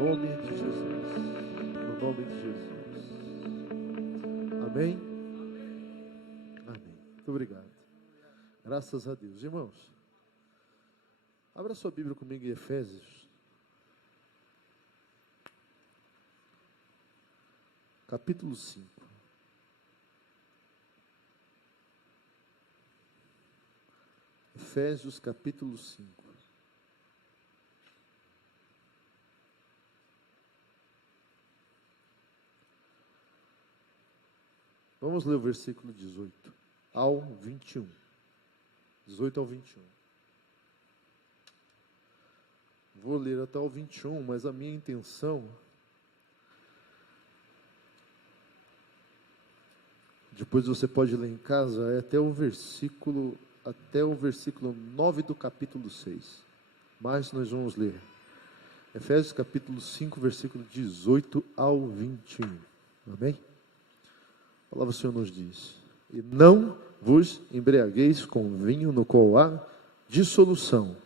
nome de Jesus. No nome de Jesus. Amém? Amém. Muito obrigado. Graças a Deus. Irmãos, abra sua Bíblia comigo em Efésios. Capítulo 5. Efésios capítulo 5. Vamos ler o versículo 18 ao 21. 18 ao 21. Vou ler até o 21, mas a minha intenção, depois você pode ler em casa, é até o versículo 9 do capítulo 6. Mas nós vamos ler Efésios capítulo 5, versículo 18 ao 21. Amém? A palavra do Senhor nos diz: e não vos embriagueis com vinho no qual há dissolução,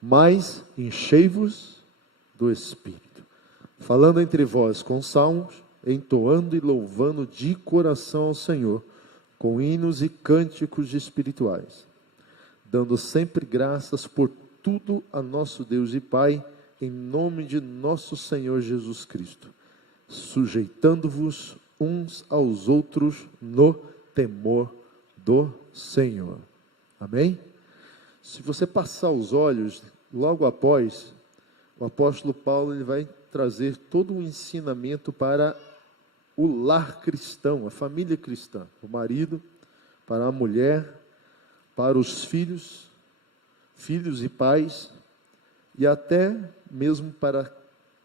mas enchei-vos do Espírito, falando entre vós com salmos, entoando e louvando de coração ao Senhor, com hinos e cânticos espirituais, dando sempre graças por tudo a nosso Deus e Pai, em nome de nosso Senhor Jesus Cristo, sujeitando-vos uns aos outros no temor do Senhor. Amém? Se você passar os olhos, logo após, o apóstolo Paulo ele vai trazer todo um ensinamento para o lar cristão, a família cristã, o marido, para a mulher, para os filhos e pais, e até mesmo para,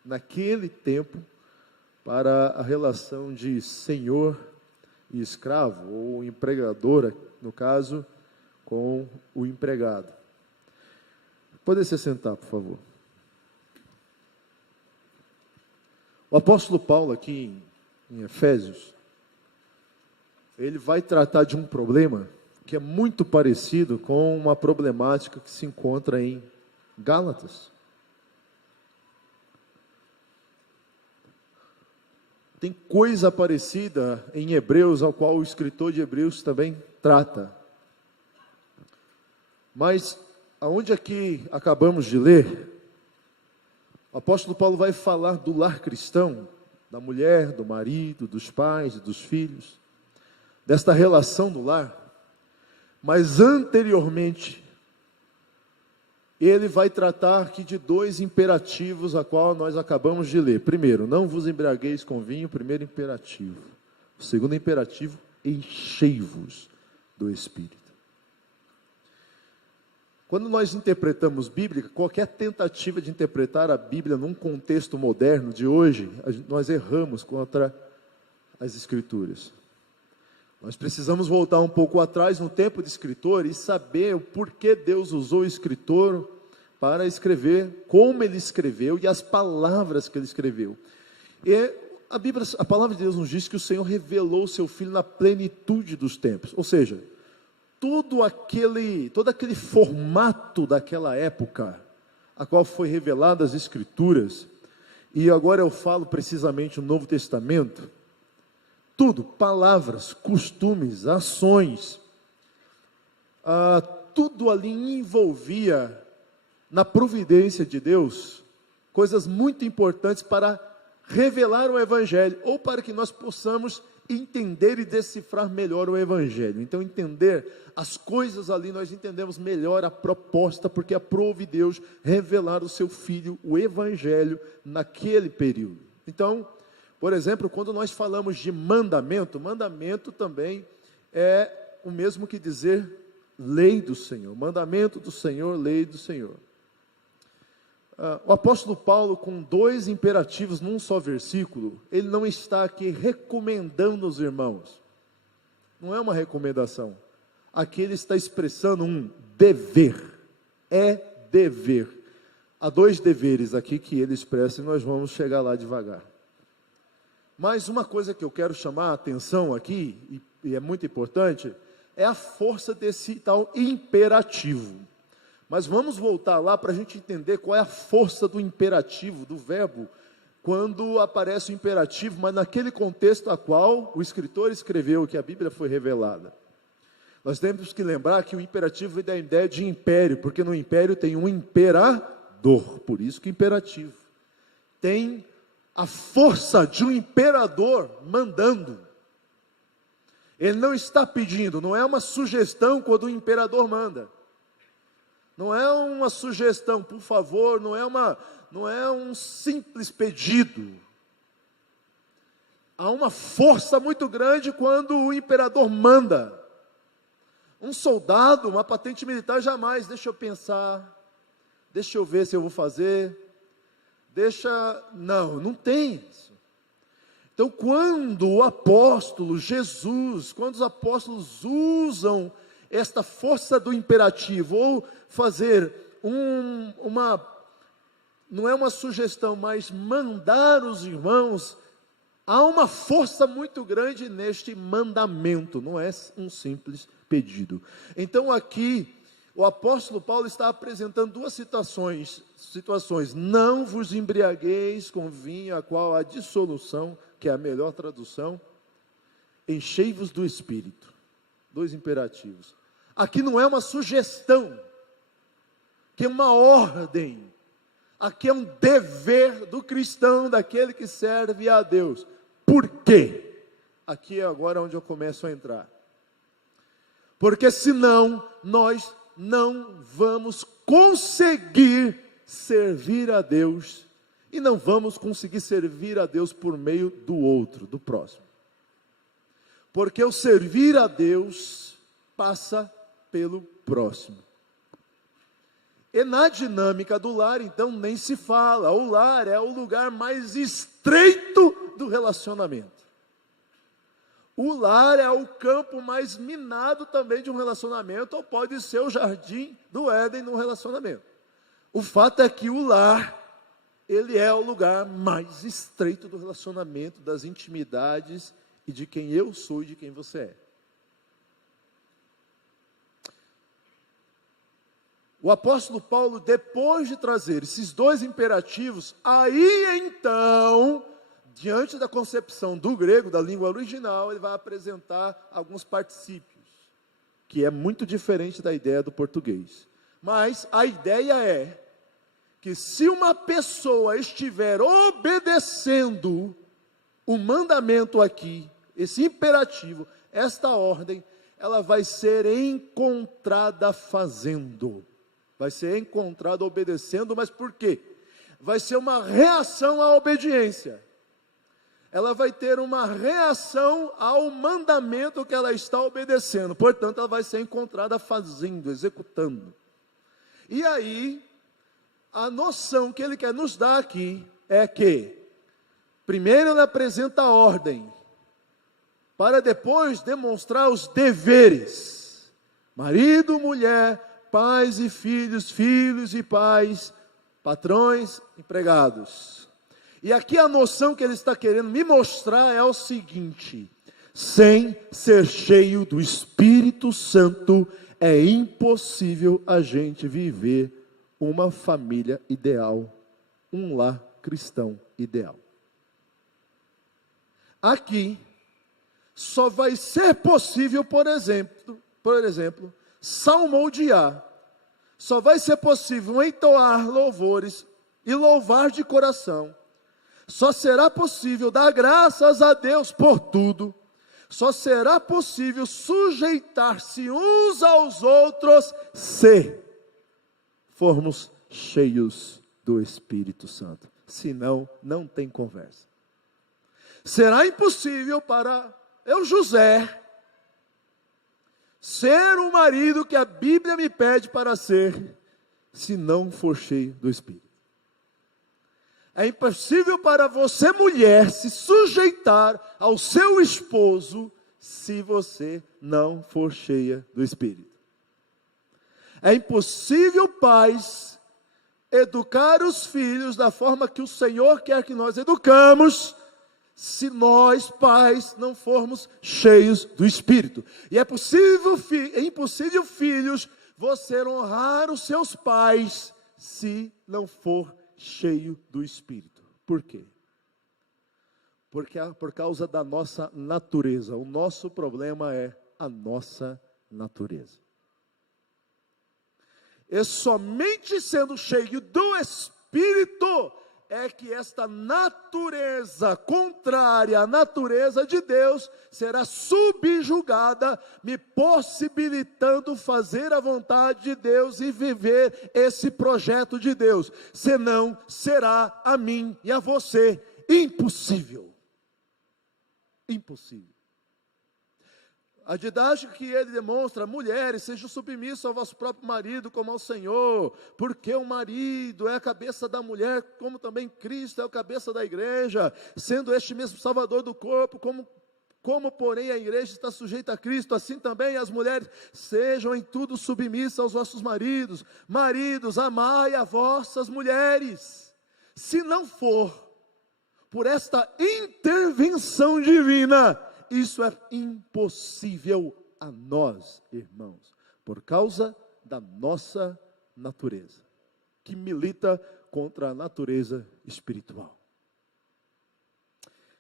naquele tempo, para a relação de senhor e escravo, ou empregadora, no caso, com o empregado. Pode se sentar, por favor. O apóstolo Paulo, aqui em Efésios, ele vai tratar de um problema que é muito parecido com uma problemática que se encontra em Gálatas. Tem coisa parecida em Hebreus, ao qual o escritor de Hebreus também trata. Mas, aonde aqui acabamos de ler, o apóstolo Paulo vai falar do lar cristão, da mulher, do marido, dos pais e dos filhos, desta relação do lar. Mas anteriormente, ele vai tratar aqui de dois imperativos, a qual nós acabamos de ler. Primeiro, não vos embriagueis com vinho, primeiro imperativo. O segundo imperativo, enchei-vos do Espírito. Quando nós interpretamos Bíblia, qualquer tentativa de interpretar a Bíblia num contexto moderno de hoje, nós erramos contra as Escrituras. Nós precisamos voltar um pouco atrás no tempo de escritor e saber o porquê Deus usou o escritor para escrever, como ele escreveu e as palavras que ele escreveu. E a palavra de Deus nos diz que o Senhor revelou o seu Filho na plenitude dos tempos. Ou seja, todo aquele formato daquela época, a qual foi revelada as Escrituras, e agora eu falo precisamente no Novo Testamento, tudo, palavras, costumes, ações, tudo ali envolvia na providência de Deus, coisas muito importantes para revelar o Evangelho, ou para que nós possamos entender e decifrar melhor o Evangelho. Então, entender as coisas ali, nós entendemos melhor a proposta, porque aprove Deus revelar o seu Filho, o Evangelho, naquele período. Então, por exemplo, quando nós falamos de mandamento, mandamento também é o mesmo que dizer lei do Senhor, mandamento do Senhor, lei do Senhor. O apóstolo Paulo, com dois imperativos num só versículo, ele não está aqui recomendando aos irmãos, não é uma recomendação, aqui ele está expressando um dever, é dever. Há dois deveres aqui que ele expressa e nós vamos chegar lá devagar. Mas uma coisa que eu quero chamar a atenção aqui, e é muito importante, é a força desse tal imperativo. Mas vamos voltar lá para a gente entender qual é a força do imperativo, do verbo, quando aparece o imperativo, mas naquele contexto a qual o escritor escreveu, que a Bíblia foi revelada. Nós temos que lembrar que o imperativo vem da ideia de império, porque no império tem um imperador, por isso que imperativo. Tem a força de um imperador mandando. Ele não está pedindo, não é uma sugestão quando o imperador manda. Não é uma sugestão, por favor, não é um simples pedido. Há uma força muito grande quando o imperador manda. Um soldado, uma patente militar, jamais, deixa eu pensar, deixa eu ver se eu vou fazer, não tem isso. Então, quando o apóstolo Jesus, quando os apóstolos usam esta força do imperativo, ou fazer não é uma sugestão, mas mandar os irmãos, há uma força muito grande neste mandamento, não é um simples pedido. Então aqui, o apóstolo Paulo está apresentando duas situações, não vos embriagueis com vinho, a qual há dissolução, que é a melhor tradução, enchei-vos do Espírito, dois imperativos. Aqui não é uma sugestão, que é uma ordem, aqui é um dever do cristão, daquele que serve a Deus. Por quê? Aqui é agora onde eu começo a entrar. Porque senão nós não vamos conseguir servir a Deus, e não vamos conseguir servir a Deus por meio do outro, do próximo. Porque o servir a Deus passa pelo próximo. E na dinâmica do lar, então, nem se fala. O lar é o lugar mais estreito do relacionamento. O lar é o campo mais minado também de um relacionamento, ou pode ser o jardim do Éden no relacionamento. O fato é que o lar, ele é o lugar mais estreito do relacionamento, das intimidades e de quem eu sou e de quem você é. O apóstolo Paulo, depois de trazer esses dois imperativos, aí então, diante da concepção do grego, da língua original, ele vai apresentar alguns particípios, que é muito diferente da ideia do português. Mas a ideia é que se uma pessoa estiver obedecendo o mandamento aqui, esse imperativo, esta ordem, ela vai ser encontrada fazendo. Vai ser encontrada obedecendo, mas por quê? Vai ser uma reação à obediência. Ela vai ter uma reação ao mandamento que ela está obedecendo. Portanto, ela vai ser encontrada fazendo, executando. E aí, a noção que ele quer nos dar aqui é que, primeiro ele apresenta a ordem, para depois demonstrar os deveres. Marido, mulher, pais e filhos, filhos e pais, patrões, empregados. E aqui a noção que ele está querendo me mostrar é o seguinte: sem ser cheio do Espírito Santo, é impossível a gente viver uma família ideal, um lar cristão ideal. Aqui, só vai ser possível, por exemplo, salmodiar. Só vai ser possível entoar louvores e louvar de coração. Só será possível dar graças a Deus por tudo. Só será possível sujeitar-se uns aos outros se formos cheios do Espírito Santo. Senão, não tem conversa. Será impossível para eu, José, ser o marido que a Bíblia me pede para ser, se não for cheio do Espírito. É impossível para você, mulher, se sujeitar ao seu esposo, se você não for cheia do Espírito. É impossível, pais, educar os filhos da forma que o Senhor quer que nós educamos, se nós, pais, não formos cheios do Espírito. E é impossível, filhos, você honrar os seus pais se não for cheio do Espírito. Por quê? Porque por causa da nossa natureza. O nosso problema é a nossa natureza. E somente sendo cheio do Espírito é que esta natureza contrária à natureza de Deus será subjugada, me possibilitando fazer a vontade de Deus e viver esse projeto de Deus. Senão será a mim e a você impossível. Impossível. A didática que ele demonstra: mulheres, sejam submissos ao vosso próprio marido como ao Senhor, porque o marido é a cabeça da mulher, como também Cristo é a cabeça da igreja, sendo este mesmo Salvador do corpo, como porém a igreja está sujeita a Cristo, assim também as mulheres sejam em tudo submissas aos vossos maridos. Maridos, amai as vossas mulheres. Se não for por esta intervenção divina, isso é impossível a nós, irmãos, por causa da nossa natureza, que milita contra a natureza espiritual.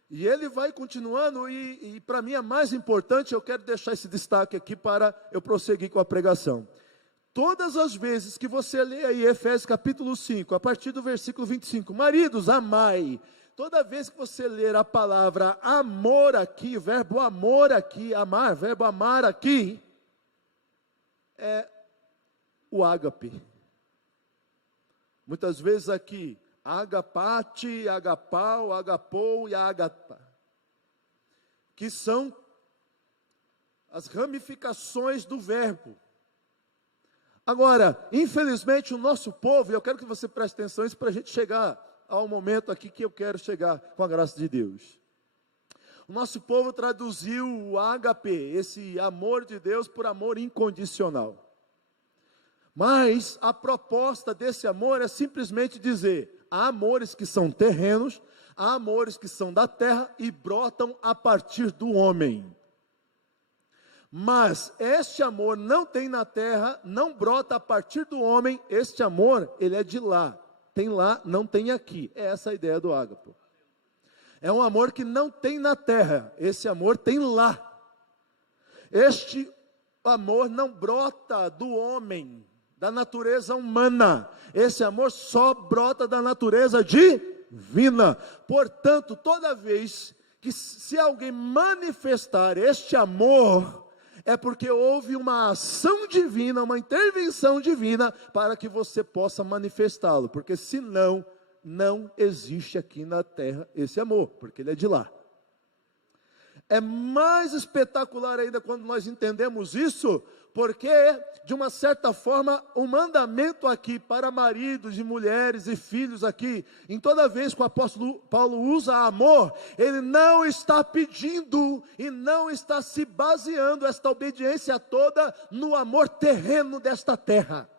E ele vai continuando, e para mim é mais importante, eu quero deixar esse destaque aqui para eu prosseguir com a pregação. Todas as vezes que você lê aí Efésios capítulo 5, a partir do versículo 25, maridos, amai. Toda vez que você ler a palavra amor aqui, o verbo amor aqui, amar, verbo amar aqui, é o ágape. Muitas vezes aqui, agapate, agapau, agapou e agapa, que são as ramificações do verbo. Agora, infelizmente o nosso povo, e eu quero que você preste atenção nisso para a gente chegar ao momento aqui que eu quero chegar com a graça de Deus. O nosso povo traduziu o ágape, esse amor de Deus, por amor incondicional. Mas a proposta desse amor é simplesmente dizer: há amores que são terrenos, há amores que são da terra e brotam a partir do homem. Mas este amor não tem na terra, não brota a partir do homem, este amor, ele é de lá. Tem lá, não tem aqui. É essa a ideia do ágape. É um amor que não tem na terra, esse amor tem lá. Este amor não brota do homem, da natureza humana. Esse amor só brota da natureza divina. Portanto, toda vez que se alguém manifestar este amor, é porque houve uma ação divina, uma intervenção divina, para que você possa manifestá-lo, porque senão, não existe aqui na terra esse amor, porque ele é de lá. É mais espetacular ainda quando nós entendemos isso, porque, de uma certa forma, o mandamento aqui para maridos e mulheres e filhos aqui, em toda vez que o apóstolo Paulo usa amor, ele não está pedindo e não está se baseando esta obediência toda no amor terreno desta terra.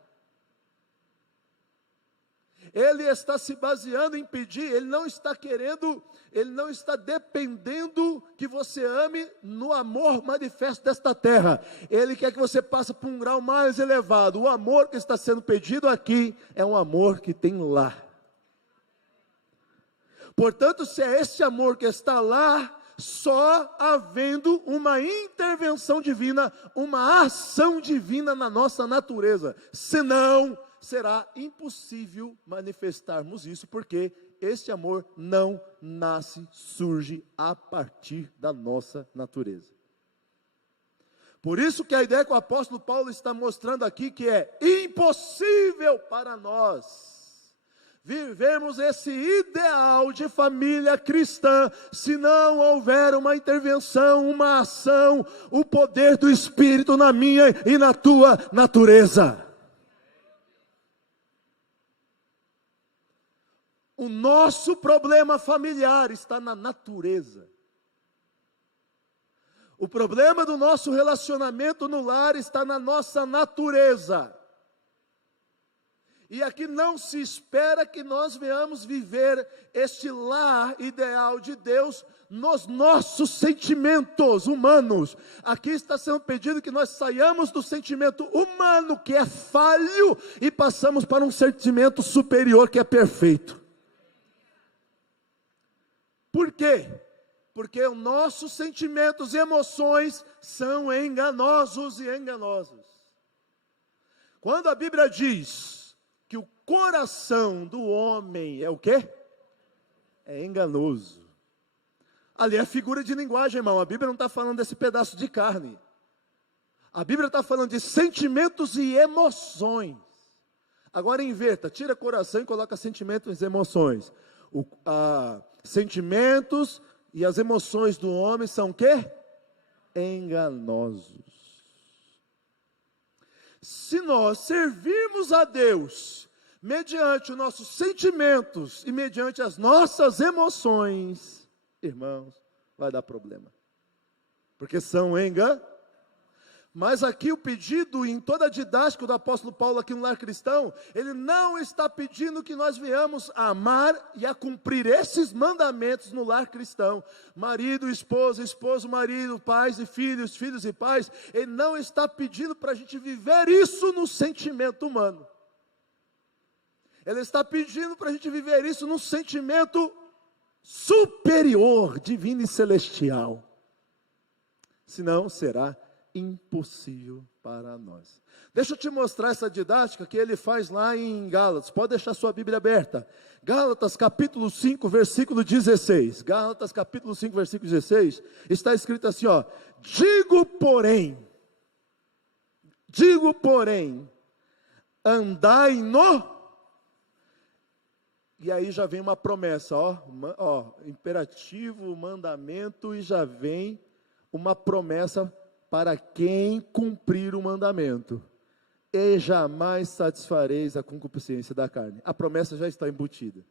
Ele está se baseando em pedir, ele não está querendo, ele não está dependendo que você ame no amor manifesto desta terra. Ele quer que você passe por um grau mais elevado. O amor que está sendo pedido aqui é um amor que tem lá. Portanto, se é esse amor que está lá, só havendo uma intervenção divina, uma ação divina na nossa natureza, senão será impossível manifestarmos isso, porque este amor não nasce, surge a partir da nossa natureza. Por isso que a ideia que o apóstolo Paulo está mostrando aqui, que é impossível para nós vivemos esse ideal de família cristã, se não houver uma intervenção, uma ação, o poder do Espírito na minha e na tua natureza. O nosso problema familiar está na natureza. O problema do nosso relacionamento no lar está na nossa natureza. E aqui não se espera que nós venhamos viver este lar ideal de Deus nos nossos sentimentos humanos. Aqui está sendo pedido que nós saiamos do sentimento humano, que é falho, e passamos para um sentimento superior, que é perfeito. Por quê? Porque os nossos sentimentos e emoções são enganosos e enganosos. Quando a Bíblia diz que o coração do homem é o quê? É enganoso. Ali é figura de linguagem, irmão. A Bíblia não está falando desse pedaço de carne. A Bíblia está falando de sentimentos e emoções. Agora inverta, tira coração e coloca sentimentos e emoções. Sentimentos e as emoções do homem são o quê? Enganosos. Se nós servirmos a Deus mediante os nossos sentimentos e mediante as nossas emoções, irmãos, vai dar problema, porque são enganosos. Mas aqui o pedido, em toda a didática do apóstolo Paulo aqui no Lar Cristão, ele não está pedindo que nós venhamos a amar e a cumprir esses mandamentos no lar cristão. Marido, esposa, esposo, marido, pais e filhos, filhos e pais. Ele não está pedindo para a gente viver isso no sentimento humano. Ele está pedindo para a gente viver isso no sentimento superior, divino e celestial. Senão será impossível para nós. Deixa eu te mostrar essa didática que ele faz lá em Gálatas. Pode deixar sua Bíblia aberta. Gálatas capítulo 5, versículo 16. Gálatas capítulo 5, versículo 16. Está escrito assim, ó: digo porém, andai no... E aí já vem uma promessa, ó, imperativo, mandamento, e já vem uma promessa para quem cumprir o mandamento. E jamais satisfareis a concupiscência da carne. A promessa já está embutida.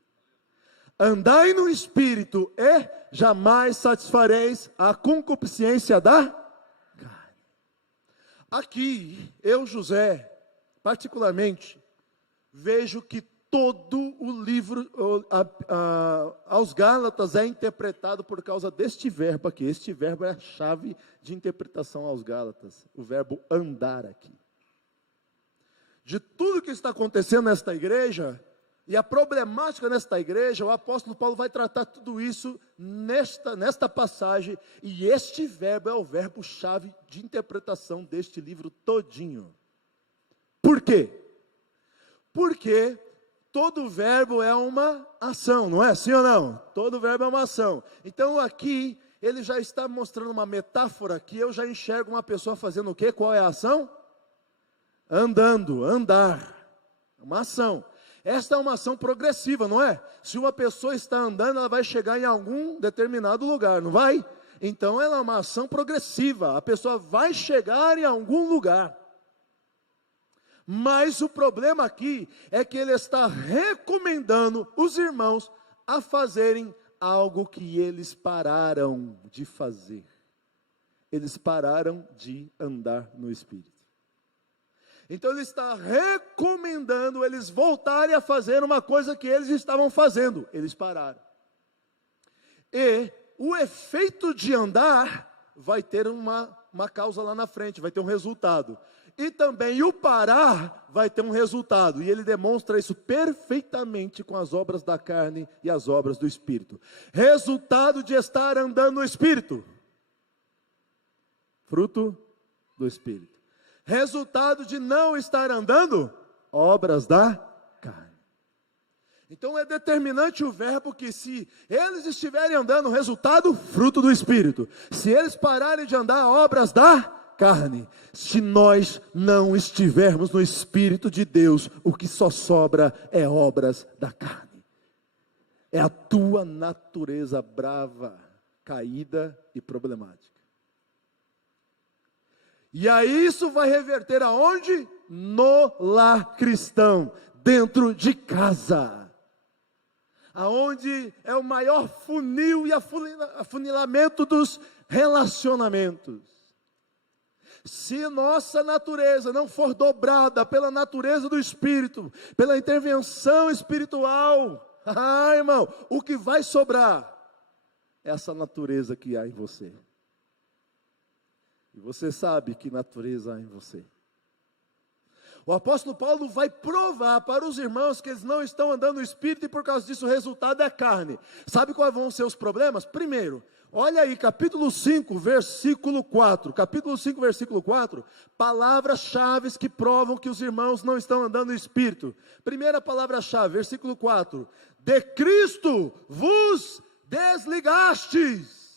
Andai no Espírito e jamais satisfareis a concupiscência da carne. Aqui, eu, José, particularmente, vejo que todo o livro aos Gálatas é interpretado por causa deste verbo aqui. Este verbo é a chave de interpretação aos Gálatas, o verbo andar aqui. De tudo que está acontecendo nesta igreja, e a problemática nesta igreja, o apóstolo Paulo vai tratar tudo isso nesta passagem, e este verbo é o verbo chave de interpretação deste livro todinho. Por quê? Porque todo verbo é uma ação, não é? Sim ou não? Todo verbo é uma ação. Então aqui, ele já está mostrando uma metáfora que eu já enxergo uma pessoa fazendo o quê? Qual é a ação? Andando, andar. Uma ação. Esta é uma ação progressiva, não é? Se uma pessoa está andando, ela vai chegar em algum determinado lugar, não vai? Então ela é uma ação progressiva. A pessoa vai chegar em algum lugar. Mas o problema aqui é que ele está recomendando os irmãos a fazerem algo que eles pararam de fazer. Eles pararam de andar no Espírito. Então ele está recomendando eles voltarem a fazer uma coisa que eles estavam fazendo. Eles pararam. E o efeito de andar vai ter uma causa lá na frente, vai ter um resultado. E também o parar vai ter um resultado. E ele demonstra isso perfeitamente com as obras da carne e as obras do Espírito. Resultado de estar andando no Espírito. Fruto do Espírito. Resultado de não estar andando, obras da carne. Então é determinante o verbo que se eles estiverem andando, resultado, fruto do Espírito. Se eles pararem de andar, obras da carne. Se nós não estivermos no Espírito de Deus, o que só sobra é obras da carne. É a tua natureza brava, caída e problemática. E aí isso vai reverter aonde? No lar cristão, dentro de casa. Aonde é o maior funil e afunilamento dos relacionamentos. Se nossa natureza não for dobrada pela natureza do Espírito, pela intervenção espiritual, irmão, o que vai sobrar é essa natureza que há em você. E você sabe que natureza há em você. O apóstolo Paulo vai provar para os irmãos que eles não estão andando no Espírito e por causa disso o resultado é carne. Sabe quais vão ser os problemas? Primeiro, olha aí, capítulo 5, versículo 4. Capítulo 5, versículo 4, palavras-chave que provam que os irmãos não estão andando no Espírito. Primeira palavra-chave, versículo 4. De Cristo vos desligastes.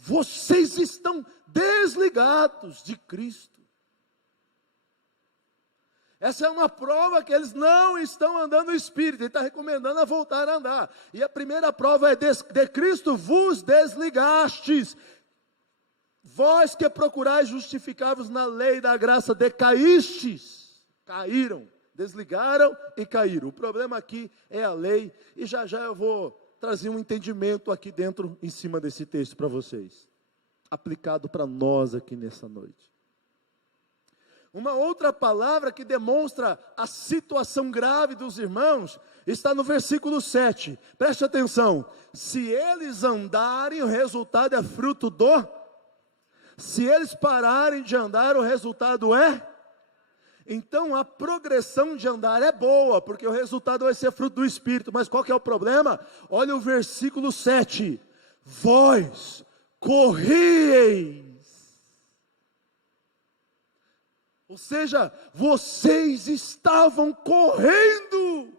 Vocês estão desligados de Cristo. Essa é uma prova que eles não estão andando no Espírito. Ele está recomendando a voltar a andar. E a primeira prova é de Cristo vos desligastes. Vós que procurais justificar-vos na lei da graça, decaístes. Caíram, desligaram e caíram. O problema aqui é a lei. E já já eu vou trazer um entendimento aqui dentro, em cima desse texto para vocês, aplicado para nós aqui nessa noite. Uma outra palavra que demonstra a situação grave dos irmãos, está no versículo 7, preste atenção, se eles andarem, o resultado é fruto do, se eles pararem de andar, o resultado é, então a progressão de andar é boa, porque o resultado vai ser fruto do Espírito, mas qual que é o problema? Olha o versículo 7, vós corrieis, ou seja, vocês estavam correndo.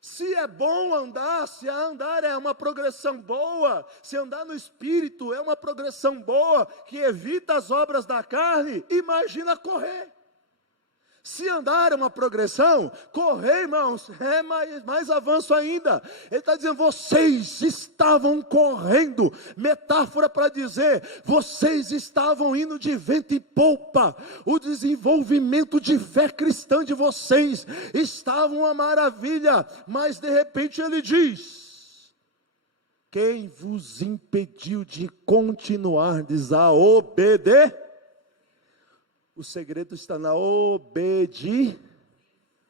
Se é bom andar, se andar é uma progressão boa, se andar no Espírito é uma progressão boa, que evita as obras da carne, imagina correr. Se andar é uma progressão, correr, irmãos, é mais avanço ainda. Ele está dizendo, vocês estavam correndo, metáfora para dizer, vocês estavam indo de vento e popa, o desenvolvimento de fé cristã de vocês, estava uma maravilha, mas de repente ele diz, quem vos impediu de continuardes a obedecer? O segredo está na obediência.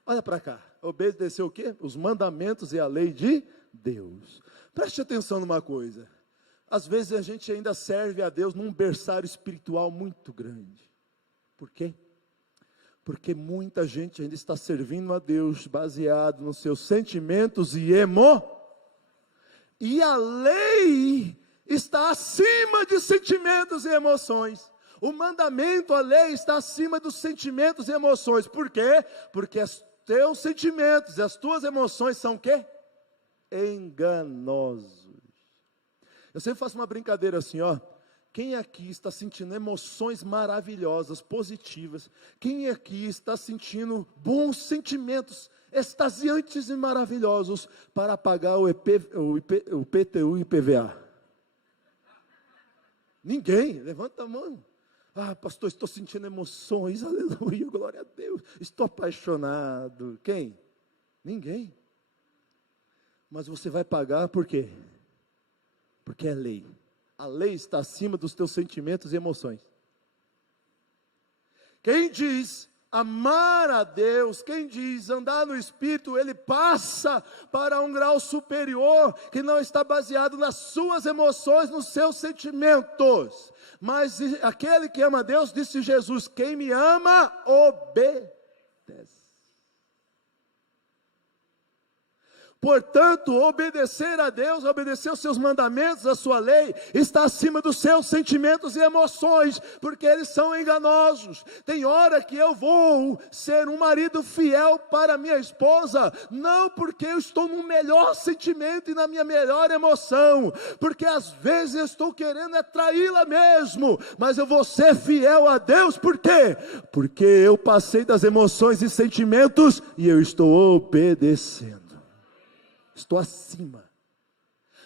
Olha para cá. Obedecer o quê? Os mandamentos e a lei de Deus. Preste atenção numa coisa. Às vezes a gente ainda serve a Deus num berçário espiritual muito grande. Por quê? Porque muita gente ainda está servindo a Deus baseado nos seus sentimentos e a lei está acima de sentimentos e emoções. O mandamento, a lei está acima dos sentimentos e emoções. Por quê? Porque os teus sentimentos e as tuas emoções são o quê? Enganosos. Eu sempre faço uma brincadeira assim, ó. Quem aqui está sentindo emoções maravilhosas, positivas? Quem aqui está sentindo bons sentimentos, extasiantes e maravilhosos para pagar o IPTU e IPVA? Ninguém, levanta a mão. Ah, pastor, estou sentindo emoções, aleluia, glória a Deus, estou apaixonado. Quem? Ninguém. Mas você vai pagar por quê? Porque é lei. A lei está acima dos teus sentimentos e emoções. Quem diz amar a Deus, quem diz andar no Espírito, ele passa para um grau superior, que não está baseado nas suas emoções, nos seus sentimentos. Mas aquele que ama a Deus, disse Jesus, quem me ama, obedece. Portanto, obedecer a Deus, obedecer os seus mandamentos, a sua lei, está acima dos seus sentimentos e emoções, porque eles são enganosos. Tem hora que eu vou ser um marido fiel para minha esposa, não porque eu estou no melhor sentimento e na minha melhor emoção, porque às vezes eu estou querendo traí-la mesmo, mas eu vou ser fiel a Deus, por quê? Porque eu passei das emoções e sentimentos e eu estou obedecendo. Estou acima.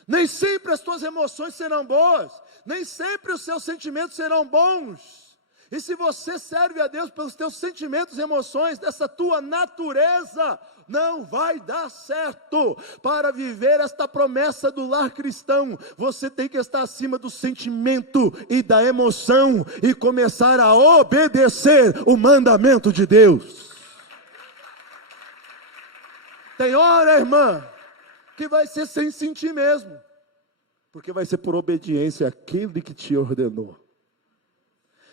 Nem sempre as tuas emoções serão boas, nem sempre os seus sentimentos serão bons. E se você serve a Deus pelos teus sentimentos e emoções, dessa tua natureza, não vai dar certo. Para viver esta promessa do lar cristão, você tem que estar acima do sentimento e da emoção e começar a obedecer o mandamento de Deus. Tem hora, irmã, que vai ser sem sentir mesmo, porque vai ser por obediência àquele que te ordenou.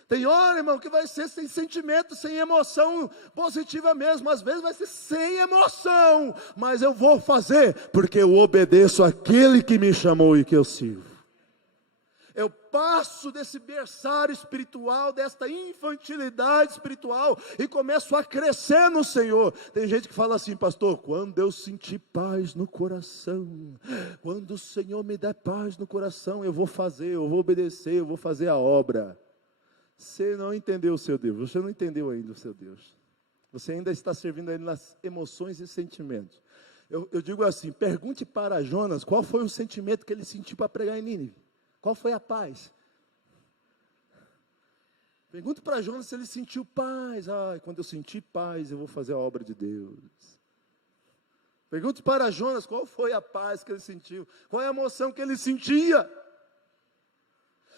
Tem hora, irmão, que vai ser sem sentimento, sem emoção positiva mesmo. Às vezes vai ser sem emoção, mas eu vou fazer, porque eu obedeço àquele que me chamou e que eu sirvo. Eu passo desse berçário espiritual, desta infantilidade espiritual, e começo a crescer no Senhor. Tem gente que fala assim: pastor, quando eu sentir paz no coração, quando o Senhor me der paz no coração, eu vou fazer, eu vou obedecer, eu vou fazer a obra. Você não entendeu o seu Deus, você não entendeu ainda o seu Deus. Você ainda está servindo a Ele nas emoções e sentimentos. Eu digo assim: pergunte para Jonas qual foi o sentimento que ele sentiu para pregar em Nínive. Qual foi a paz? Pergunte para Jonas se ele sentiu paz. Quando eu sentir paz, eu vou fazer a obra de Deus. Pergunte para Jonas qual foi a paz que ele sentiu, qual é a emoção que ele sentia.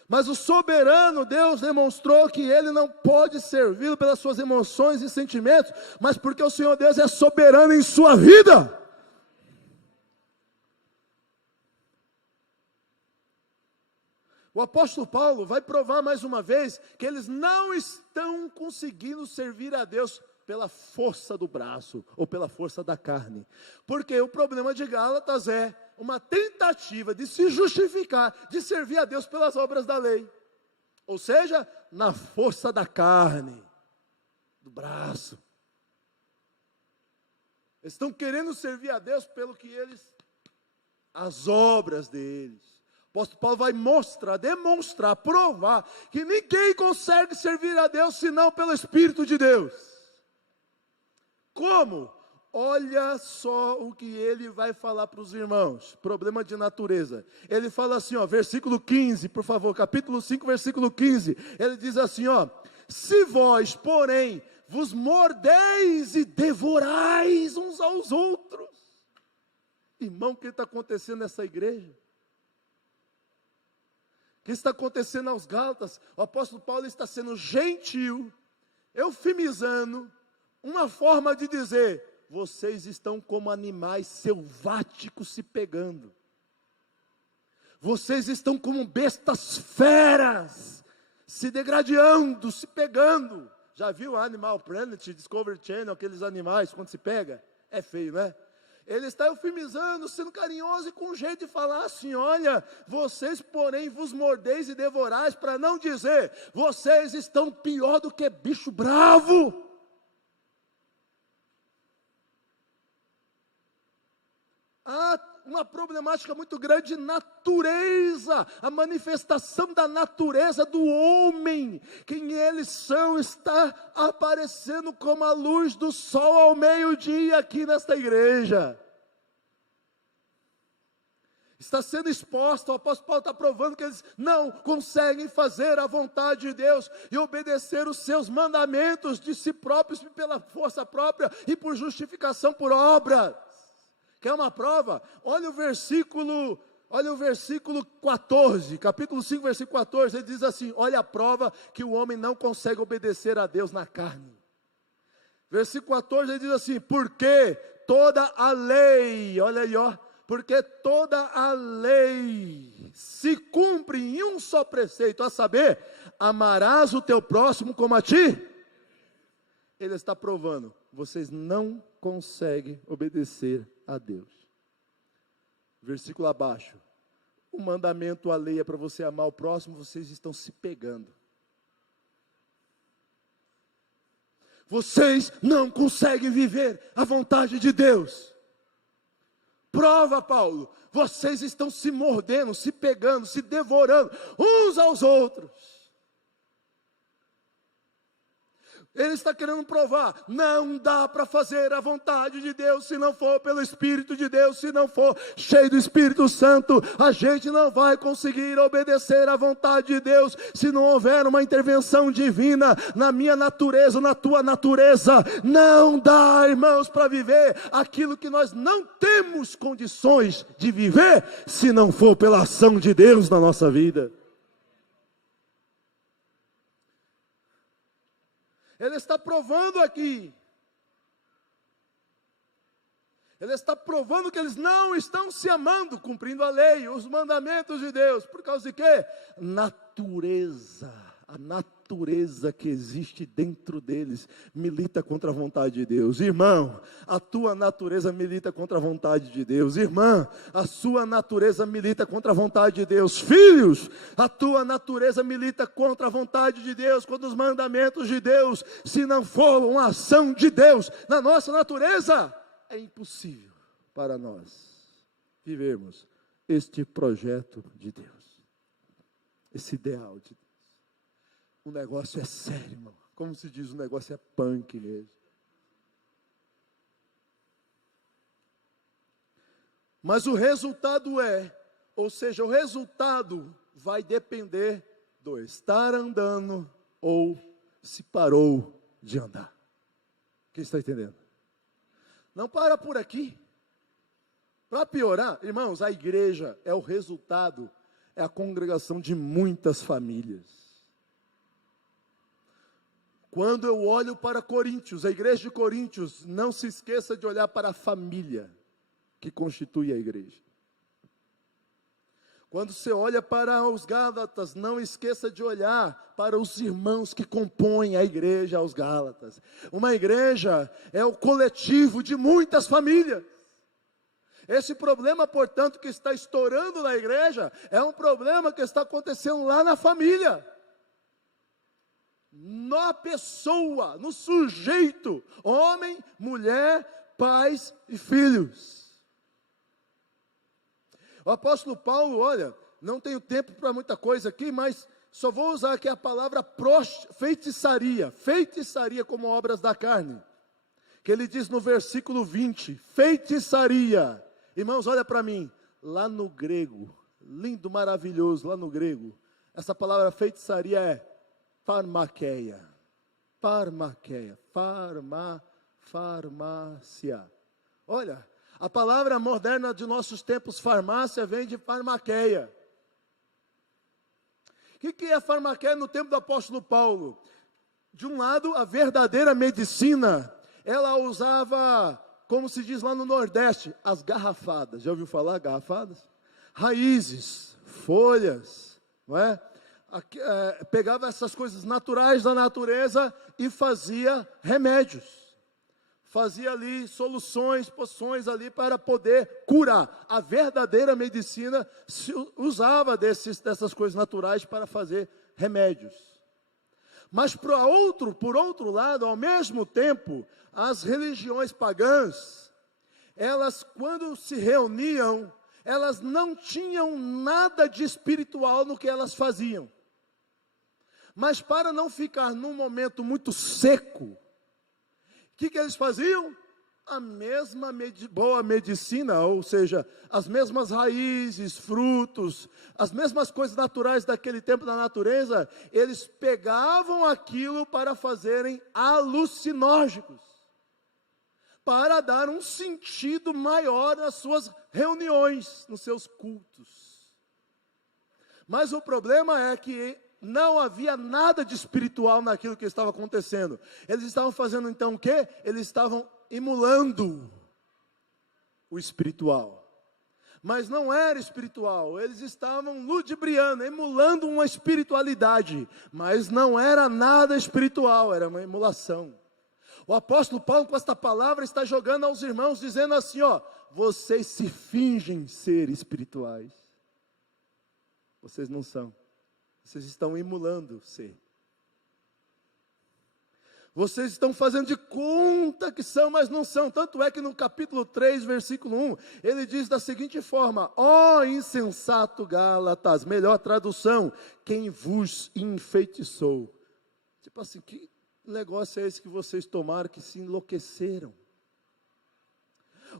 Mas o soberano Deus demonstrou que ele não pode servi-lo pelas suas emoções e sentimentos, mas porque o Senhor Deus é soberano em sua vida. O apóstolo Paulo vai provar mais uma vez que eles não estão conseguindo servir a Deus pela força do braço ou pela força da carne, porque o problema de Gálatas é uma tentativa de se justificar, de servir a Deus pelas obras da lei, ou seja, na força da carne, do braço. Eles estão querendo servir a Deus pelo que as obras deles. O apóstolo Paulo vai demonstrar, provar que ninguém consegue servir a Deus senão pelo Espírito de Deus. Como? Olha só o que ele vai falar para os irmãos, problema de natureza. Ele fala assim, versículo 15, por favor, capítulo 5, versículo 15. Ele diz assim, se vós, porém, vos mordeis e devorais uns aos outros. Irmão, o que está acontecendo nessa igreja? O que está acontecendo aos Gálatas? O apóstolo Paulo está sendo gentil, eufemizando, uma forma de dizer: vocês estão como animais selváticos se pegando. Vocês estão como bestas feras, se degradando, se pegando. Já viu Animal Planet, Discovery Channel, aqueles animais quando se pega? É feio, né? Ele está eufemizando, sendo carinhoso e com jeito de falar assim: olha, vocês porém vos mordeis e devorais, para não dizer, vocês estão pior do que bicho bravo. Há uma problemática muito grande de natureza, a manifestação da natureza do homem, quem eles são, está aparecendo como a luz do sol ao meio-dia aqui nesta igreja. Está sendo exposto, o apóstolo Paulo está provando que eles não conseguem fazer a vontade de Deus e obedecer os seus mandamentos de si próprios pela força própria e por justificação por obras. Quer uma prova? Olha o versículo 14, capítulo 5, versículo 14, ele diz assim: olha a prova que o homem não consegue obedecer a Deus na carne. Versículo 14, ele diz assim: porque toda a lei, olha aí, porque toda a lei se cumpre em um só preceito, a saber, amarás o teu próximo como a ti. Ele está provando, vocês não conseguem obedecer a Deus. Versículo abaixo: o mandamento, a lei é para você amar o próximo, vocês estão se pegando. Vocês não conseguem viver a vontade de Deus. Prova, Paulo, vocês estão se mordendo, se pegando, se devorando uns aos outros. Ele está querendo provar, não dá para fazer a vontade de Deus se não for pelo Espírito de Deus, se não for cheio do Espírito Santo. A gente não vai conseguir obedecer à vontade de Deus se não houver uma intervenção divina na minha natureza, na tua natureza. Não dá, irmãos, para viver aquilo que nós não temos condições de viver se não for pela ação de Deus na nossa vida. Ele está provando aqui. Ele está provando que eles não estão se amando, cumprindo a lei, os mandamentos de Deus. Por causa de quê? Natureza. A natureza que existe dentro deles milita contra a vontade de Deus. Irmão, a tua natureza milita contra a vontade de Deus. Irmã, a sua natureza milita contra a vontade de Deus. Filhos, a tua natureza milita contra a vontade de Deus, contra os mandamentos de Deus. Se não for uma ação de Deus na nossa natureza, é impossível para nós vivermos este projeto de Deus, esse ideal de Deus. O negócio é sério, irmão. Como se diz, o negócio é punk mesmo. Mas o resultado ou seja, o resultado vai depender do estar andando ou se parou de andar. Quem está entendendo? Não para por aqui. Para piorar, irmãos, a igreja é o resultado, é a congregação de muitas famílias. Quando eu olho para Coríntios, a igreja de Coríntios, não se esqueça de olhar para a família que constitui a igreja. Quando você olha para os Gálatas, não esqueça de olhar para os irmãos que compõem a igreja aos Gálatas. Uma igreja é o coletivo de muitas famílias. Esse problema, portanto, que está estourando na igreja, é um problema que está acontecendo lá na família. Na pessoa, no sujeito, homem, mulher, pais e filhos. O apóstolo Paulo, olha, não tenho tempo para muita coisa aqui, mas só vou usar aqui a palavra feitiçaria como obras da carne, que ele diz no versículo 20, feitiçaria. Irmãos, olha para mim, lá no grego, lindo, maravilhoso, lá no grego, essa palavra feitiçaria é farmácia. Olha, a palavra moderna de nossos tempos, farmácia, vem de farmaqueia. O que é farmaqueia no tempo do apóstolo Paulo? De um lado, a verdadeira medicina, ela usava, como se diz lá no Nordeste, as garrafadas. Já ouviu falar garrafadas? Raízes, folhas, não é? Pegava essas coisas naturais da natureza e fazia remédios, fazia ali soluções, poções ali para poder curar. A verdadeira medicina se usava dessas coisas naturais para fazer remédios. Mas por outro lado, ao mesmo tempo, as religiões pagãs, elas quando se reuniam, elas não tinham nada de espiritual no que elas faziam. Mas para não ficar num momento muito seco, o que eles faziam? A mesma boa medicina, ou seja, as mesmas raízes, frutos, as mesmas coisas naturais daquele tempo da natureza, eles pegavam aquilo para fazerem alucinógenos, para dar um sentido maior nas suas reuniões, nos seus cultos. Mas o problema é que não havia nada de espiritual naquilo que estava acontecendo. Eles estavam fazendo então o quê? Eles estavam emulando o espiritual. Mas não era espiritual, eles estavam ludibriando, emulando uma espiritualidade. Mas não era nada espiritual, era uma emulação. O apóstolo Paulo com esta palavra está jogando aos irmãos, dizendo assim, vocês se fingem ser espirituais. Vocês não são. Vocês estão emulando ser. Vocês estão fazendo de conta que são, mas não são. Tanto é que no capítulo 3, versículo 1, ele diz da seguinte forma: ó insensato Gálatas, melhor tradução, quem vos enfeitiçou. Tipo assim, O negócio é esse que vocês tomaram, que se enlouqueceram.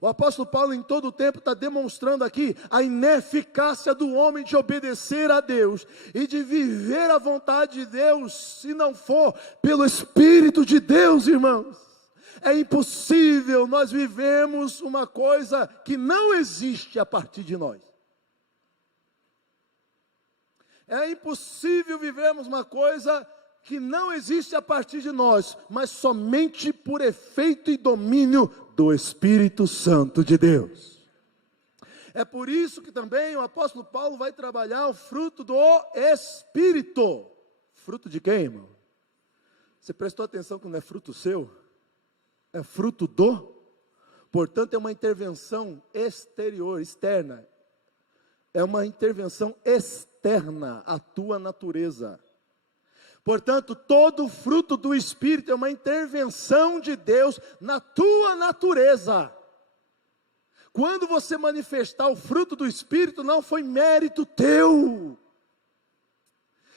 O apóstolo Paulo em todo o tempo está demonstrando aqui a ineficácia do homem de obedecer a Deus e de viver a vontade de Deus, se não for pelo Espírito de Deus, irmãos. É impossível nós vivemos uma coisa que não existe a partir de nós. É impossível vivermos uma coisa que não existe a partir de nós, mas somente por efeito e domínio do Espírito Santo de Deus. É por isso que também o apóstolo Paulo vai trabalhar o fruto do Espírito. Fruto de quem, irmão? Você prestou atenção que não é fruto seu? É fruto do? Portanto, é uma intervenção exterior, externa. É uma intervenção externa à tua natureza. Portanto, todo fruto do Espírito é uma intervenção de Deus na tua natureza. Quando você manifestar o fruto do Espírito, não foi mérito teu.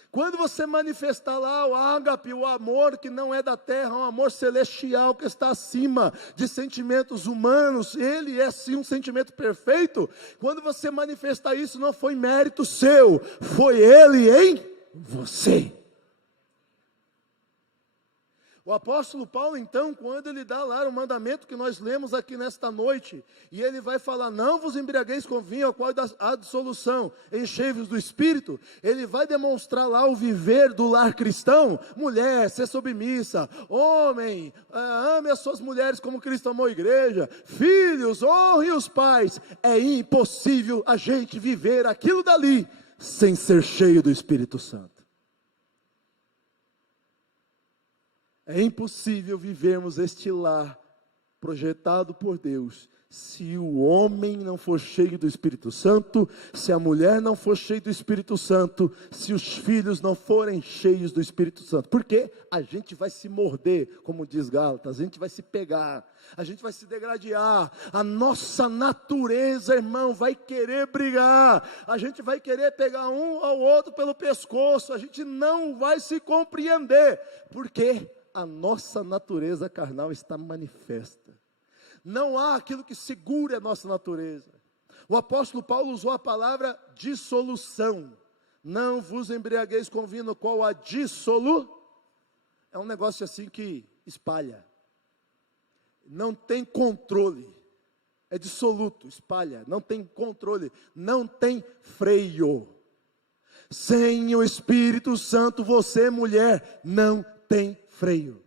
Quando você manifestar lá o ágape, o amor que não é da terra, um amor celestial que está acima de sentimentos humanos, ele é sim um sentimento perfeito. Quando você manifestar isso, não foi mérito seu, foi ele em você. O apóstolo Paulo, então, quando ele dá lá o mandamento que nós lemos aqui nesta noite, e ele vai falar, não vos embriagueis com vinho, ao qual há dissolução, enchei-vos do Espírito, ele vai demonstrar lá o viver do lar cristão. Mulher, ser submissa, homem, ame as suas mulheres como Cristo amou a igreja, filhos, honre os pais. É impossível a gente viver aquilo dali, sem ser cheio do Espírito Santo. É impossível vivermos este lar projetado por Deus, se o homem não for cheio do Espírito Santo, se a mulher não for cheia do Espírito Santo, se os filhos não forem cheios do Espírito Santo. Porque a gente vai se morder, como diz Gálatas, a gente vai se pegar, a gente vai se degradar, a nossa natureza, irmão, vai querer brigar, a gente vai querer pegar um ao outro pelo pescoço, a gente não vai se compreender, porque a nossa natureza carnal está manifesta. Não há aquilo que segure a nossa natureza. O apóstolo Paulo usou a palavra dissolução. Não vos embriagueis com vinho, no qual há é um negócio assim que espalha. Não tem controle. É dissoluto, espalha. Não tem controle. Não tem freio. Sem o Espírito Santo, você, mulher, não tem freio.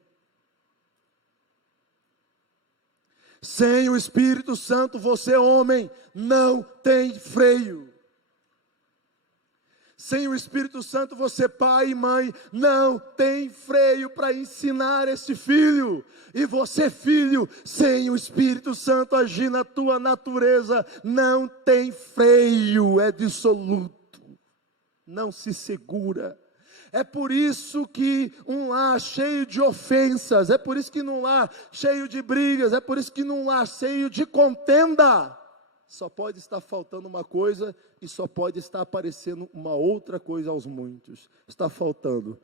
Sem o Espírito Santo, você, homem, não tem freio. Sem o Espírito Santo, você, pai e mãe, não tem freio para ensinar esse filho. E você, filho, sem o Espírito Santo agir na tua natureza, não tem freio, é dissoluto, não se segura. É por isso que um lar cheio de ofensas, é por isso que num lar cheio de brigas, é por isso que num lar cheio de contenda, só pode estar faltando uma coisa e só pode estar aparecendo uma outra coisa aos muitos. Está faltando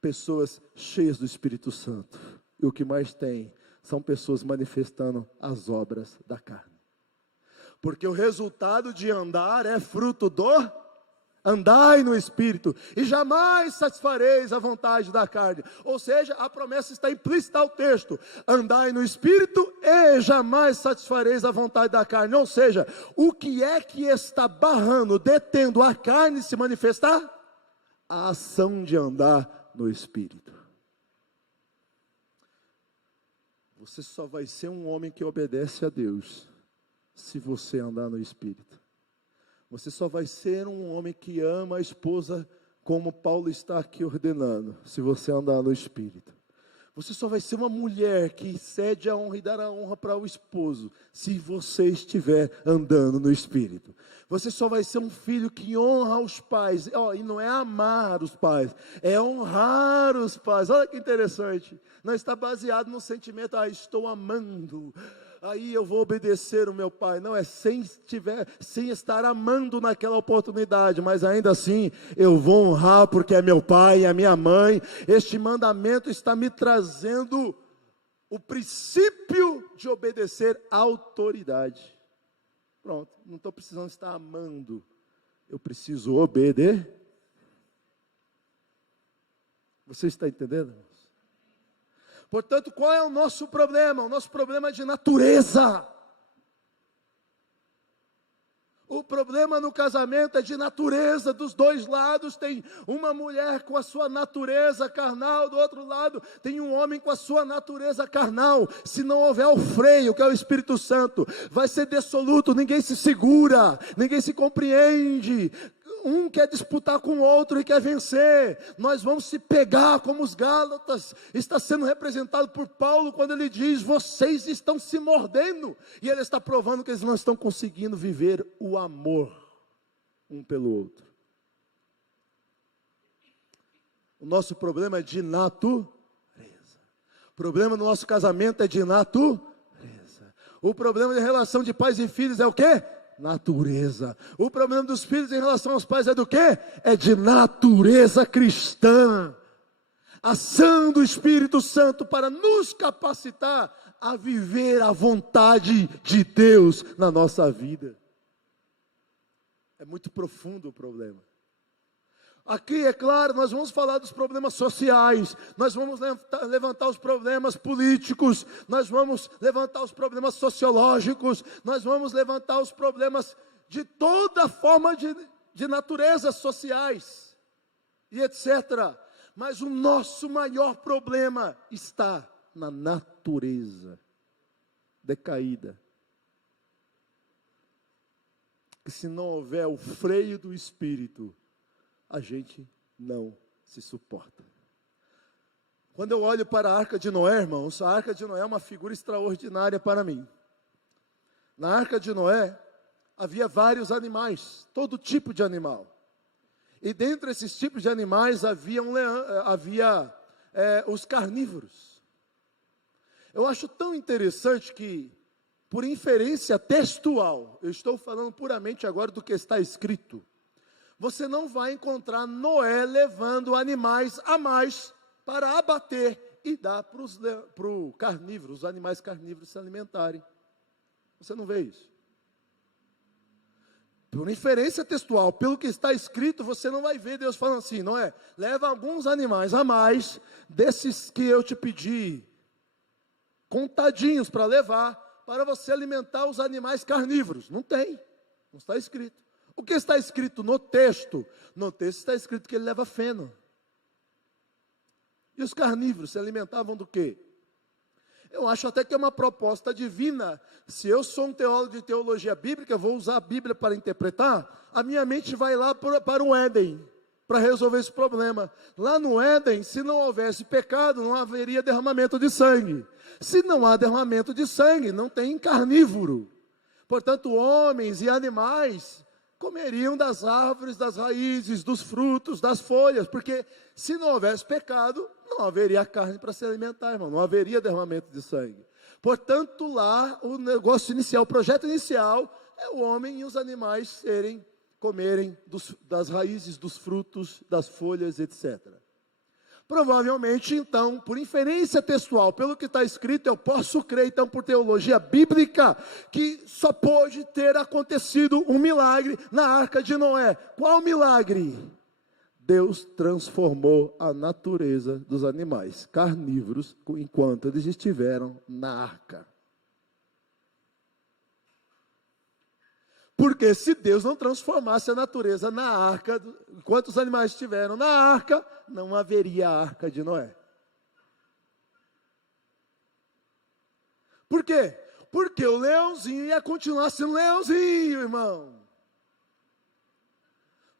pessoas cheias do Espírito Santo. E o que mais tem são pessoas manifestando as obras da carne. Porque o resultado de andar é fruto do andai no Espírito, e jamais satisfareis a vontade da carne. Ou seja, a promessa está implícita ao texto: andai no Espírito e jamais satisfareis a vontade da carne. Ou seja, o que é que está barrando, detendo a carne se manifestar? A ação de andar no Espírito. Você só vai ser um homem que obedece a Deus se você andar no Espírito. Você só vai ser um homem que ama a esposa como Paulo está aqui ordenando, se você andar no Espírito. Você só vai ser uma mulher que cede a honra e dá a honra para o esposo, se você estiver andando no Espírito. Você só vai ser um filho que honra os pais, e não é amar os pais, é honrar os pais. Olha que interessante, não está baseado no sentimento, estou amando, aí eu vou obedecer o meu pai. Não, é sem estar amando naquela oportunidade, mas ainda assim eu vou honrar porque é meu pai e a minha mãe. Este mandamento está me trazendo o princípio de obedecer à autoridade. Pronto, não estou precisando estar amando, eu preciso obedecer. Você está entendendo, irmãos? Portanto, qual é o nosso problema? O nosso problema é de natureza. O problema no casamento é de natureza, dos dois lados tem uma mulher com a sua natureza carnal, do outro lado tem um homem com a sua natureza carnal. Se não houver o freio, que é o Espírito Santo, vai ser dissoluto, ninguém se segura, ninguém se compreende. Um quer disputar com o outro e quer vencer. Nós vamos se pegar como os Gálatas. Está sendo representado por Paulo quando ele diz: vocês estão se mordendo. E ele está provando que eles não estão conseguindo viver o amor um pelo outro. O nosso problema é de natureza. O problema no nosso casamento é de natureza. O problema de relação de pais e filhos é o quê? Natureza. O problema dos filhos em relação aos pais é do quê? É de natureza cristã. Ação do Espírito Santo para nos capacitar a viver a vontade de Deus na nossa vida. É muito profundo o problema. Aqui, é claro, nós vamos falar dos problemas sociais, nós vamos levantar os problemas políticos, nós vamos levantar os problemas sociológicos, nós vamos levantar os problemas de toda forma de naturezas sociais, e etc. Mas o nosso maior problema está na natureza decaída. Que se não houver o freio do Espírito, a gente não se suporta. Quando eu olho para a Arca de Noé, irmãos, a Arca de Noé é uma figura extraordinária para mim. Na Arca de Noé, havia vários animais, todo tipo de animal. E dentre esses tipos de animais, havia os carnívoros. Eu acho tão interessante que, por inferência textual, eu estou falando puramente agora do que está escrito, você não vai encontrar Noé levando animais a mais para abater e dar para os carnívoros, os animais carnívoros se alimentarem. Você não vê isso. Por inferência textual, pelo que está escrito, você não vai ver Deus falando assim: Noé, leva alguns animais a mais, desses que eu te pedi, contadinhos para levar, para você alimentar os animais carnívoros. Não tem, não está escrito. O que está escrito no texto? No texto está escrito que ele leva feno. E os carnívoros se alimentavam do quê? Eu acho até que é uma proposta divina. Se eu sou um teólogo de teologia bíblica, vou usar a Bíblia para interpretar, a minha mente vai lá para o Éden, para resolver esse problema. Lá no Éden, se não houvesse pecado, não haveria derramamento de sangue. Se não há derramamento de sangue, não tem carnívoro. Portanto, homens e animais comeriam das árvores, das raízes, dos frutos, das folhas, porque se não houvesse pecado, não haveria carne para se alimentar, irmão, não haveria derramamento de sangue. Portanto, lá o negócio inicial, o projeto inicial é o homem e os animais comerem das raízes, dos frutos, das folhas, etc. Provavelmente, então, por inferência textual, pelo que está escrito, eu posso crer, então, por teologia bíblica, que só pode ter acontecido um milagre na Arca de Noé. Qual milagre? Deus transformou a natureza dos animais carnívoros enquanto eles estiveram na arca. Porque se Deus não transformasse a natureza na arca, enquanto os animais estiveram na arca, não haveria a Arca de Noé. Por quê? Porque o leãozinho ia continuar sendo leãozinho, irmão.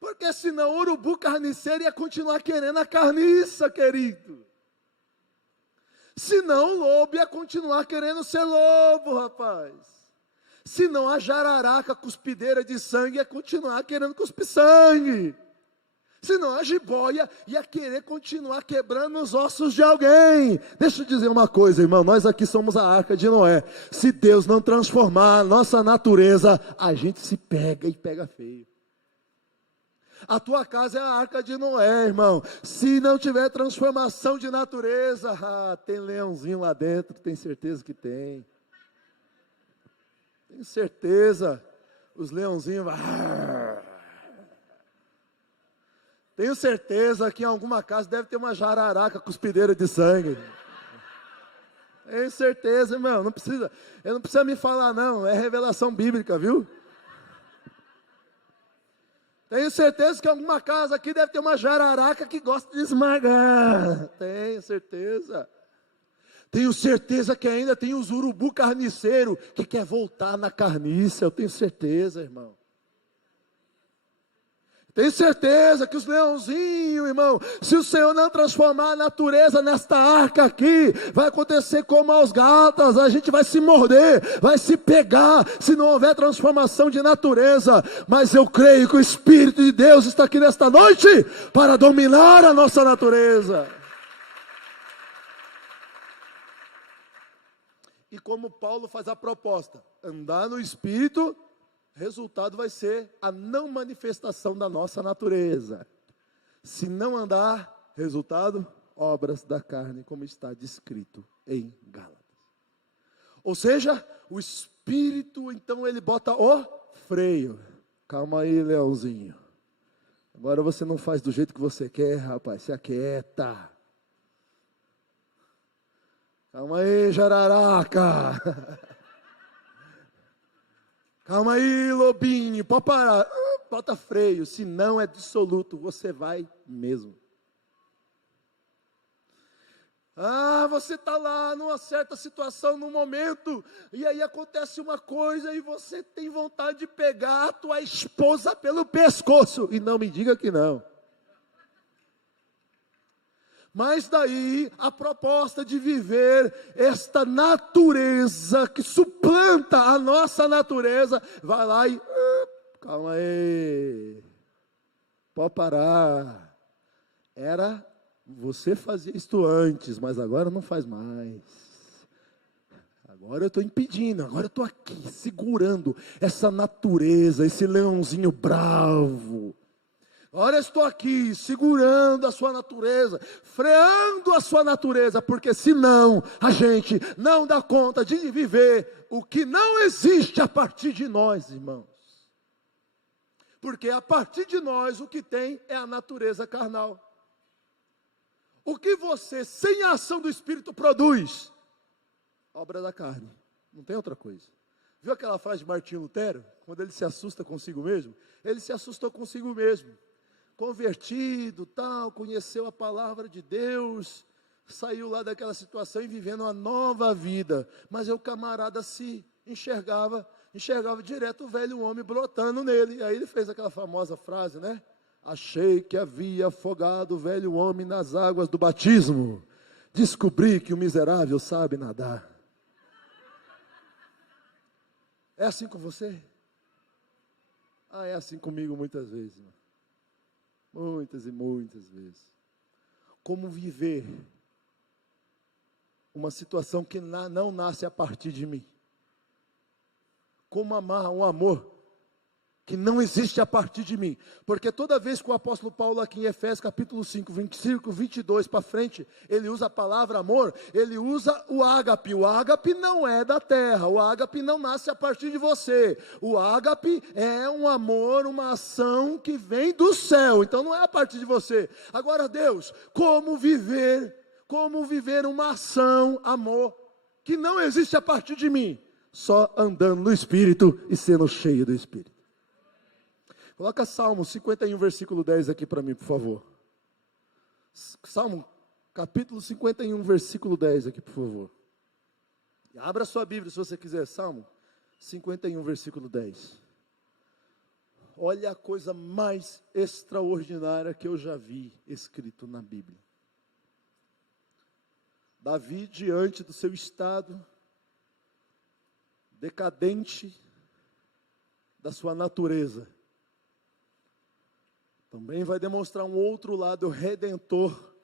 Porque senão o urubu carniceiro ia continuar querendo a carniça, querido. Senão o lobo ia continuar querendo ser lobo, rapaz. Senão a jararaca cuspideira de sangue ia continuar querendo cuspir sangue. Senão a jiboia ia querer continuar quebrando os ossos de alguém. Deixa eu dizer uma coisa, irmão, nós aqui somos a arca de Noé. Se Deus não transformar a nossa natureza, a gente se pega e pega feio. A tua casa é a arca de Noé, irmão. Se não tiver transformação de natureza, tem leãozinho lá dentro, tem certeza que tem. Tenho certeza, os leãozinhos... Tenho certeza que em alguma casa deve ter uma jararaca cuspideira de sangue. Tenho certeza, irmão, não precisa me falar não, é revelação bíblica, viu? Tenho certeza que em alguma casa aqui deve ter uma jararaca que gosta de esmagar. Tenho certeza. Tenho certeza que ainda tem os urubu carniceiro que quer voltar na carniça, eu tenho certeza, irmão. Tenho certeza que os leãozinhos, irmão, se o Senhor não transformar a natureza nesta arca aqui, vai acontecer como aos gatas, a gente vai se morder, vai se pegar, se não houver transformação de natureza. Mas eu creio que o Espírito de Deus está aqui nesta noite para dominar a nossa natureza. E como Paulo faz a proposta, andar no Espírito, resultado vai ser a não manifestação da nossa natureza. Se não andar, resultado, obras da carne, como está descrito em Gálatas. Ou seja, o Espírito, então ele bota o freio. Calma aí, leãozinho. Agora você não faz do jeito que você quer, rapaz, se aquieta. Calma aí, jararaca. Calma aí, lobinho, pode parar, bota freio, se não é dissoluto, você vai mesmo. Você está lá numa certa situação, num momento, e aí acontece uma coisa e você tem vontade de pegar a tua esposa pelo pescoço, e não me diga que não. Mas daí a proposta de viver esta natureza que suplanta a nossa natureza, vai lá e... calma aí, pode parar. Você fazia isto antes, mas agora não faz mais. Agora eu estou impedindo, agora eu estou aqui, segurando essa natureza, esse leãozinho bravo. Agora eu estou aqui, segurando a sua natureza, freando a sua natureza, porque senão a gente não dá conta de viver o que não existe a partir de nós, irmãos. Porque a partir de nós o que tem é a natureza carnal. O que você, sem a ação do Espírito, produz? Obra da carne, não tem outra coisa. Viu aquela frase de Martinho Lutero? Quando ele se assusta consigo mesmo? Ele se assustou consigo mesmo. Convertido, tal, conheceu a palavra de Deus, saiu lá daquela situação e vivendo uma nova vida, mas o camarada se enxergava direto o velho homem brotando nele, aí ele fez aquela famosa frase, né? Achei que havia afogado o velho homem nas águas do batismo, descobri que o miserável sabe nadar. É assim com você? É assim comigo muitas vezes, irmão. Muitas e muitas vezes. Como viver uma situação que não nasce a partir de mim? Como amar um amor que não existe a partir de mim? Porque toda vez que o apóstolo Paulo aqui em Efésios capítulo 5, 25, 22 para frente, ele usa a palavra amor, ele usa o ágape. O ágape não é da terra, o ágape não nasce a partir de você. O ágape é um amor, uma ação que vem do céu, então não é a partir de você. Agora Deus, como viver uma ação, amor, que não existe a partir de mim? Só andando no Espírito e sendo cheio do Espírito. Coloca Salmo 51, versículo 10 aqui para mim, por favor. Salmo, capítulo 51, versículo 10 aqui, por favor. Abra sua Bíblia se você quiser. Salmo 51, versículo 10. Olha a coisa mais extraordinária que eu já vi escrito na Bíblia. Davi, diante do seu estado decadente da sua natureza, também vai demonstrar um outro lado redentor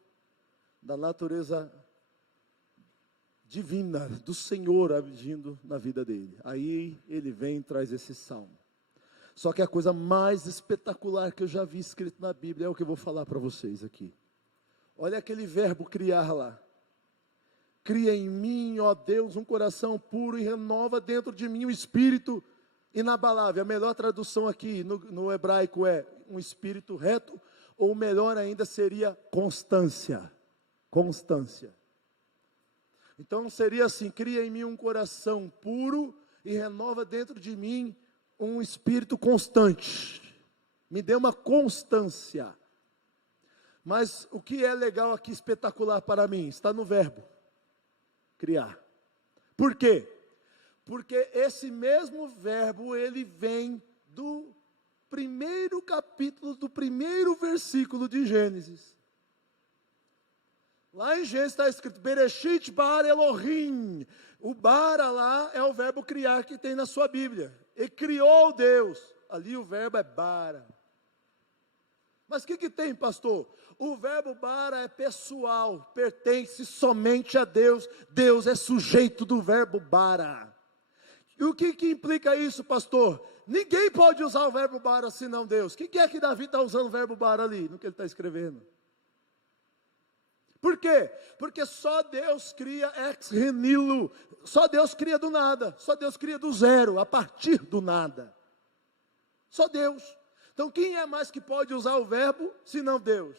da natureza divina do Senhor agindo na vida dele. Aí ele vem e traz esse salmo. Só que a coisa mais espetacular que eu já vi escrito na Bíblia é o que eu vou falar para vocês aqui. Olha aquele verbo criar lá. Cria em mim, ó Deus, um coração puro e renova dentro de mim um espírito inabalável. A melhor tradução aqui no hebraico é um espírito reto, ou melhor ainda seria constância. Constância. Então seria assim: cria em mim um coração puro e renova dentro de mim um espírito constante. Me dê uma constância. Mas o que é legal aqui, espetacular para mim, está no verbo criar. Por quê? Porque esse mesmo verbo, ele vem do primeiro capítulo, do primeiro versículo de Gênesis. Lá em Gênesis está escrito, Bereshit bara Elohim. O bara lá é o verbo criar que tem na sua Bíblia. E criou Deus. Ali o verbo é bara. Mas o que tem, pastor? O verbo bara é pessoal, pertence somente a Deus. Deus é sujeito do verbo bara. E o que implica isso, pastor? Ninguém pode usar o verbo bara senão Deus. O que é que Davi está usando o verbo bara ali, no que ele está escrevendo? Por quê? Porque só Deus cria ex nihilo, só Deus cria do nada, só Deus cria do zero, a partir do nada. Só Deus. Então quem é mais que pode usar o verbo, senão Deus?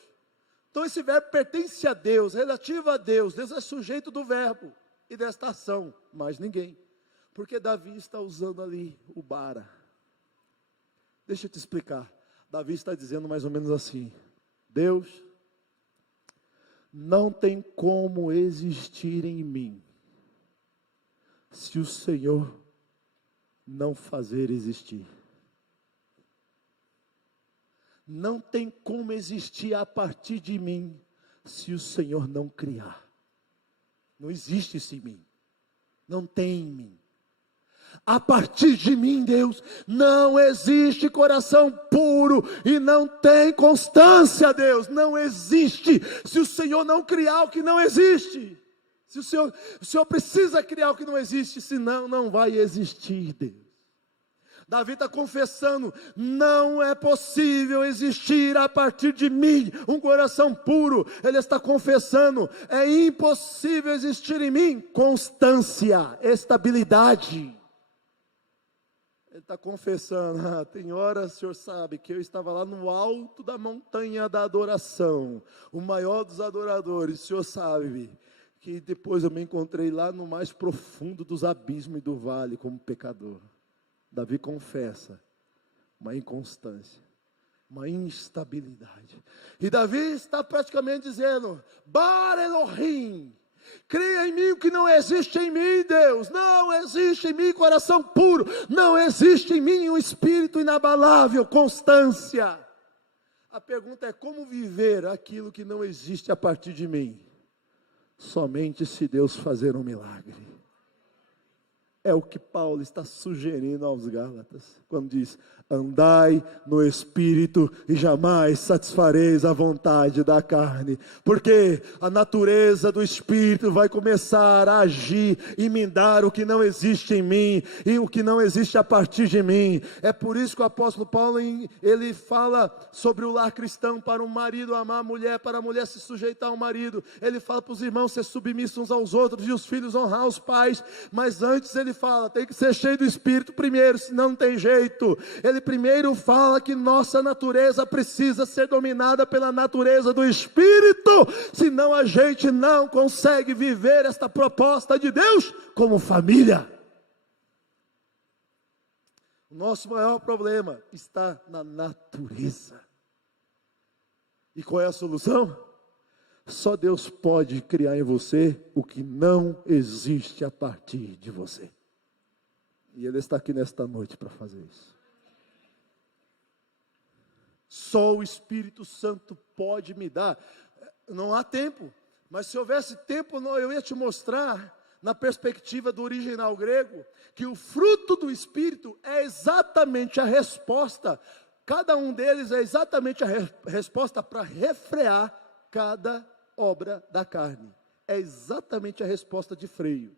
Então esse verbo pertence a Deus, relativo a Deus. Deus é sujeito do verbo e desta ação, mais ninguém. Porque Davi está usando ali o bara. Deixa eu te explicar. Davi está dizendo mais ou menos assim: Deus, não tem como existir em mim, se o Senhor não fazer existir. Não tem como existir a partir de mim, se o Senhor não criar. Não existe isso em mim. Não tem em mim. A partir de mim, Deus, não existe coração puro e não tem constância, Deus. Não existe. Se o Senhor não criar o que não existe. Se o Senhor precisa criar o que não existe, senão não vai existir, Deus. Davi está confessando, não é possível existir a partir de mim um coração puro. Ele está confessando, é impossível existir em mim constância, estabilidade. Ele está confessando, tem horas, o senhor sabe, que eu estava lá no alto da montanha da adoração, o maior dos adoradores, o senhor sabe, que depois eu me encontrei lá no mais profundo dos abismos e do vale, como pecador. Davi confessa uma inconstância, uma instabilidade. E Davi está praticamente dizendo, bara Elohim, cria em mim o que não existe em mim, Deus. Não existe em mim coração puro. Não existe em mim um espírito inabalável, constância. A pergunta é, como viver aquilo que não existe a partir de mim? Somente se Deus fazer um milagre. É o que Paulo está sugerindo aos Gálatas, quando diz, andai no Espírito e jamais satisfareis a vontade da carne, porque a natureza do Espírito vai começar a agir e me dar o que não existe em mim, e o que não existe a partir de mim. É por isso que o apóstolo Paulo, ele fala sobre o lar cristão, para o marido amar a mulher, para a mulher se sujeitar ao marido. Ele fala para os irmãos ser submissos uns aos outros, e os filhos honrar os pais, mas antes ele fala, tem que ser cheio do Espírito primeiro, senão não tem jeito. Ele primeiro fala que nossa natureza precisa ser dominada pela natureza do Espírito, senão a gente não consegue viver esta proposta de Deus como família. O nosso maior problema está na natureza. E qual é a solução? Só Deus pode criar em você o que não existe a partir de você. E Ele está aqui nesta noite para fazer isso. Só o Espírito Santo pode me dar. Não há tempo, mas se houvesse tempo, eu ia te mostrar, na perspectiva do original grego, que o fruto do Espírito é exatamente a resposta Cada um deles é exatamente a resposta para refrear cada obra da carne. É exatamente a resposta de freio.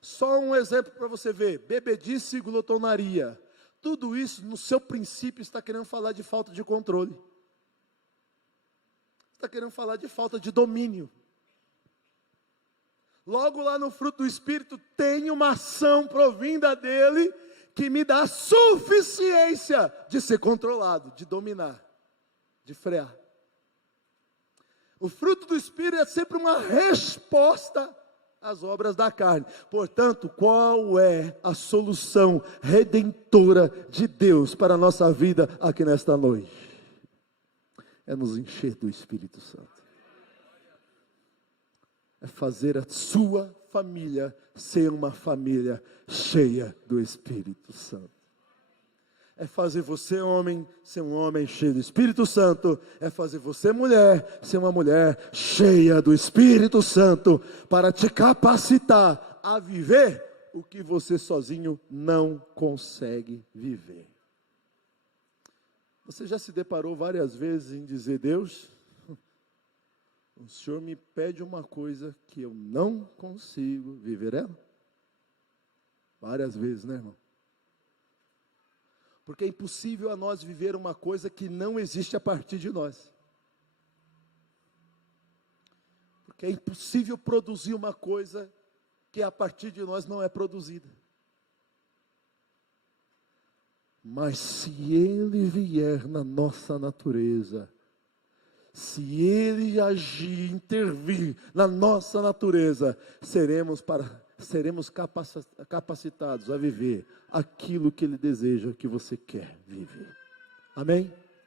Só um exemplo para você ver: bebedice e glutonaria. Tudo isso, no seu princípio, está querendo falar de falta de controle. Está querendo falar de falta de domínio. Logo lá no fruto do Espírito, tem uma ação provinda dele, que me dá suficiência de ser controlado, de dominar, de frear. O fruto do Espírito é sempre uma resposta às obras da carne. Portanto, qual é a solução redentora de Deus para a nossa vida aqui nesta noite? É nos encher do Espírito Santo. É fazer a sua família ser uma família cheia do Espírito Santo. É fazer você, homem, ser um homem cheio do Espírito Santo. É fazer você, mulher, ser uma mulher cheia do Espírito Santo, para te capacitar a viver o que você sozinho não consegue viver. Você já se deparou várias vezes em dizer: Deus, o Senhor me pede uma coisa que eu não consigo viver ela? Várias vezes, né, irmão? Porque é impossível a nós viver uma coisa que não existe a partir de nós. Porque é impossível produzir uma coisa que a partir de nós não é produzida. Mas se Ele vier na nossa natureza, se Ele agir, intervir na nossa natureza, seremos capacitados a viver aquilo que Ele deseja que você quer viver. Amém?